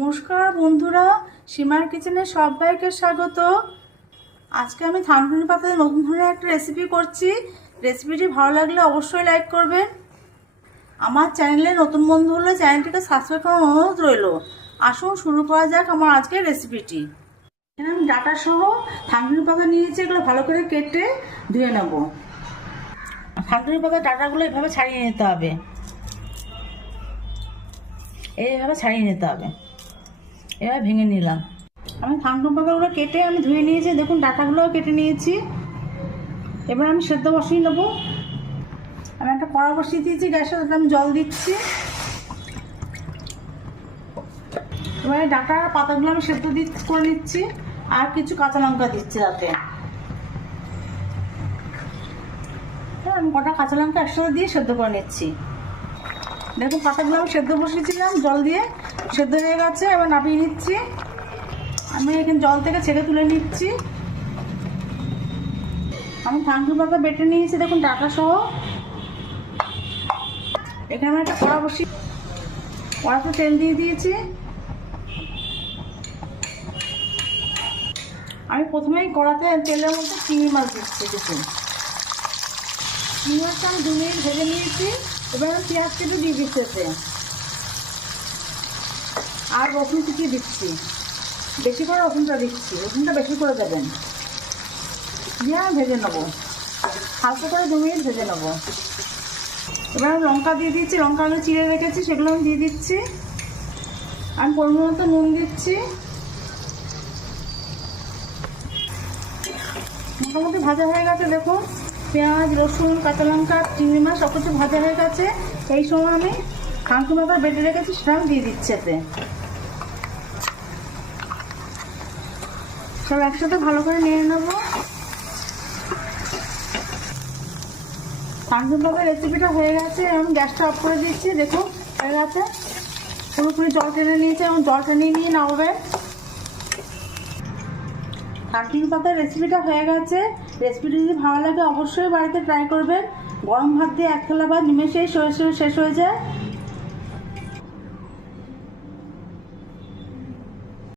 নমস্কার বন্ধুরা, সীমার কিচেনে সবাইকে স্বাগত। আজকে আমি থানকুনি পাতায় নতুন ধরনের একটা রেসিপি করছি। রেসিপিটি ভালো লাগলে অবশ্যই লাইক করবেন। আমার চ্যানেলে নতুন বন্ধু হলে চ্যানেলটিকে সাবস্ক্রাইব করার অনুরোধ রইল। আসুন শুরু করা যাক আমার আজকের রেসিপিটি। এখানে আমি ডাটা সহ থানকুনি পাতা নিয়েছি, এগুলো ভালো করে কেটে ধুয়ে নেব। থানকুনি পাতার ডাটাগুলো এভাবে ছাড়িয়ে নিতে হবে, এইভাবে ছাড়িয়ে নিতে হবে। এবার ভেঙে নিলাম। আমি থানকুনি পাতাগুলো কেটে আমি ধুয়ে নিয়েছি, দেখুন ডাটাগুলোও কেটে নিয়েছি। এবার আমি সেদ্ধ বসিয়ে নেবো। আমি একটা কড়া বসিয়ে দিয়েছি গ্যাসে, তাতে আমি জল দিচ্ছি। এবার ডাটা পাতাগুলো আমি সেদ্ধ করে নিচ্ছি, আর কিছু কাঁচা লঙ্কা দিচ্ছি তাতে। হ্যাঁ, আমি কটা কাঁচা লঙ্কা একসাথে দিয়ে সেদ্ধ করে নিচ্ছি। দেখুন পাতাগুলো আমি সেদ্ধ বসিয়েছিলাম জল দিয়ে, সেদ্ধ হয়ে গেছে। এবার নামিয়ে নিচ্ছি। আমি এখানে জল থেকে ছেড়ে তুলে নিচ্ছি। আমি থানকুনি পাতা বেটে নিয়েছি, দেখুন ডাটা সহ। এখানে আমি একটা কড়া বসিয়ে কড়াতে তেল দিয়ে দিয়েছি। আমি প্রথমেই কড়াতে তেলের মধ্যে চিংড়ি মাছ দিচ্ছি। দেখুন চিংড়ি মাছটা আমি 2 মিনিট ভেজে নিয়েছি। এবার আমি পেঁয়াজ কেটে দিয়ে দিচ্ছি এতে, আর রসুন কুচিয়ে দিচ্ছি। বেশি করে রসুনটা দিচ্ছি, রসুনটা বেশি করে দেবেন। দিয়ে আমি ভেজে নেবো, হালকা করে 2 মিনিট ভেজে নেবো। এবার আমি লঙ্কা দিয়ে দিচ্ছি, লঙ্কা আমি চিড়ে রেখেছি, সেগুলো আমি দিয়ে দিচ্ছি। আমি পরিমাণ মতো নুন দিচ্ছি। মোটামুটি ভাজা হয়ে গেছে, দেখুন পেঁয়াজ, রসুন, কাঁচা লঙ্কা, চিংড়ি মাছ সব কিছু ভাজা হয়ে গেছে। এই সময় আমি থানকুনি পাতা বেটে রেখেছি, সেটা আমি দিয়ে দিচ্ছি এতে। সব একসাথে ভালো করে নিয়ে নেবো। থানকুনি পাতার রেসিপিটা হয়ে গেছে, আমি গ্যাসটা অফ করে দিচ্ছি। দেখুন হয়ে গেছে, পুরোপুরি জল টেনে নিয়েছে, এবং জল টেনে নিয়ে নামাবেন। থানকুনি পাতার রেসিপিটা হয়ে গেছে। রেসিপিটা যদি ভালো লাগে অবশ্যই বাড়িতে ট্রাই করবেন। গরম ভাত দিয়ে 1 থালা ভাত নিমেষেই শেষ হয়ে যায়।